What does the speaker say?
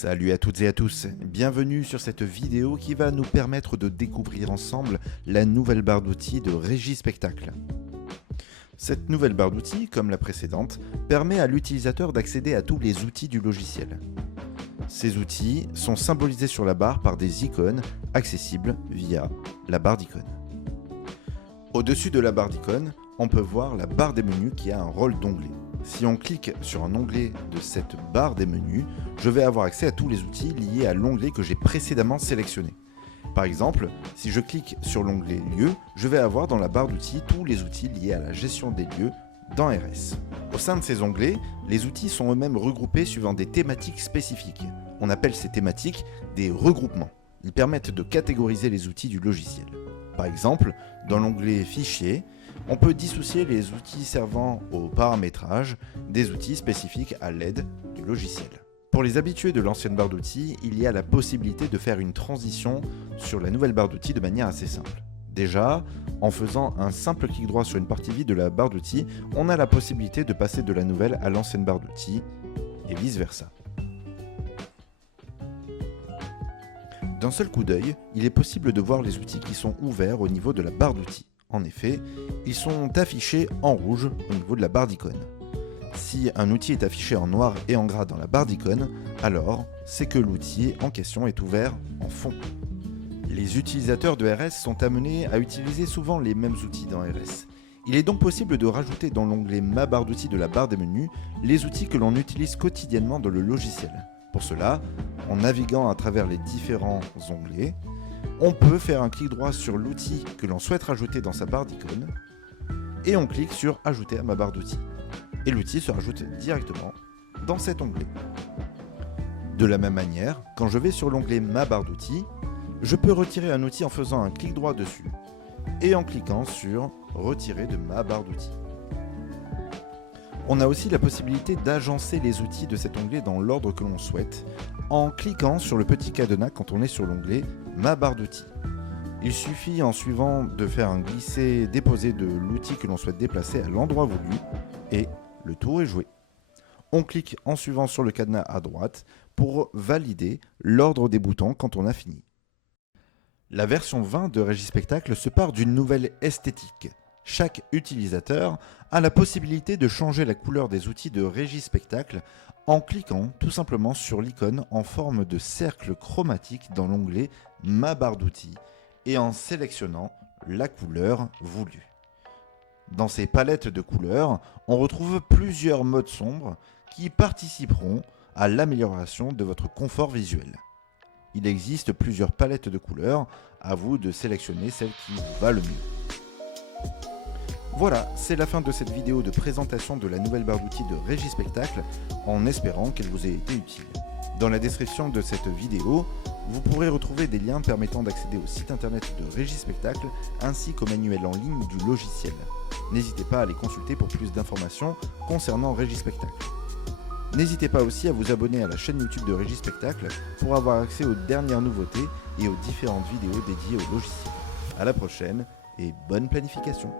Salut à toutes et à tous, bienvenue sur cette vidéo qui va nous permettre de découvrir ensemble la nouvelle barre d'outils de Régie Spectacle. Cette nouvelle barre d'outils, comme la précédente, permet à l'utilisateur d'accéder à tous les outils du logiciel. Ces outils sont symbolisés sur la barre par des icônes accessibles via la barre d'icônes. Au-dessus de la barre d'icônes, on peut voir la barre des menus qui a un rôle d'onglet. Si on clique sur un onglet de cette barre des menus, je vais avoir accès à tous les outils liés à l'onglet que j'ai précédemment sélectionné. Par exemple, si je clique sur l'onglet Lieux, je vais avoir dans la barre d'outils tous les outils liés à la gestion des lieux dans RS. Au sein de ces onglets, les outils sont eux-mêmes regroupés suivant des thématiques spécifiques. On appelle ces thématiques des regroupements. Ils permettent de catégoriser les outils du logiciel. Par exemple, dans l'onglet Fichier, on peut dissocier les outils servant au paramétrage des outils spécifiques à l'aide du logiciel. Pour les habitués de l'ancienne barre d'outils, il y a la possibilité de faire une transition sur la nouvelle barre d'outils de manière assez simple. Déjà, en faisant un simple clic droit sur une partie vide de la barre d'outils, on a la possibilité de passer de la nouvelle à l'ancienne barre d'outils et vice versa. D'un seul coup d'œil, il est possible de voir les outils qui sont ouverts au niveau de la barre d'outils. En effet, ils sont affichés en rouge au niveau de la barre d'icônes. Si un outil est affiché en noir et en gras dans la barre d'icônes, alors c'est que l'outil en question est ouvert en fond. Les utilisateurs de RS sont amenés à utiliser souvent les mêmes outils dans RS. Il est donc possible de rajouter dans l'onglet Ma barre d'outils de la barre des menus les outils que l'on utilise quotidiennement dans le logiciel. Pour cela, en naviguant à travers les différents onglets, on peut faire un clic droit sur l'outil que l'on souhaite rajouter dans sa barre d'icônes et on clique sur Ajouter à ma barre d'outils. Et l'outil se rajoute directement dans cet onglet. De la même manière, quand je vais sur l'onglet Ma barre d'outils, je peux retirer un outil en faisant un clic droit dessus et en cliquant sur Retirer de ma barre d'outils. On a aussi la possibilité d'agencer les outils de cet onglet dans l'ordre que l'on souhaite en cliquant sur le petit cadenas quand on est sur l'onglet Ma barre d'outils. Il suffit en suivant de faire un glisser-déposer de l'outil que l'on souhaite déplacer à l'endroit voulu et le tour est joué. On clique en suivant sur le cadenas à droite pour valider l'ordre des boutons quand on a fini. La version 20 de Régie Spectacle se part d'une nouvelle esthétique. Chaque utilisateur a la possibilité de changer la couleur des outils de Régie Spectacle en cliquant tout simplement sur l'icône en forme de cercle chromatique dans l'onglet Ma barre d'outils et en sélectionnant la couleur voulue. Dans ces palettes de couleurs, on retrouve plusieurs modes sombres qui participeront à l'amélioration de votre confort visuel. Il existe plusieurs palettes de couleurs, à vous de sélectionner celle qui vous va le mieux. Voilà, c'est la fin de cette vidéo de présentation de la nouvelle barre d'outils de Régie Spectacle, en espérant qu'elle vous ait été utile. Dans la description de cette vidéo, vous pourrez retrouver des liens permettant d'accéder au site internet de Régie Spectacle ainsi qu'au manuel en ligne du logiciel. N'hésitez pas à les consulter pour plus d'informations concernant Régie Spectacle. N'hésitez pas aussi à vous abonner à la chaîne YouTube de Régie Spectacle pour avoir accès aux dernières nouveautés et aux différentes vidéos dédiées au logiciel. À la prochaine et bonne planification!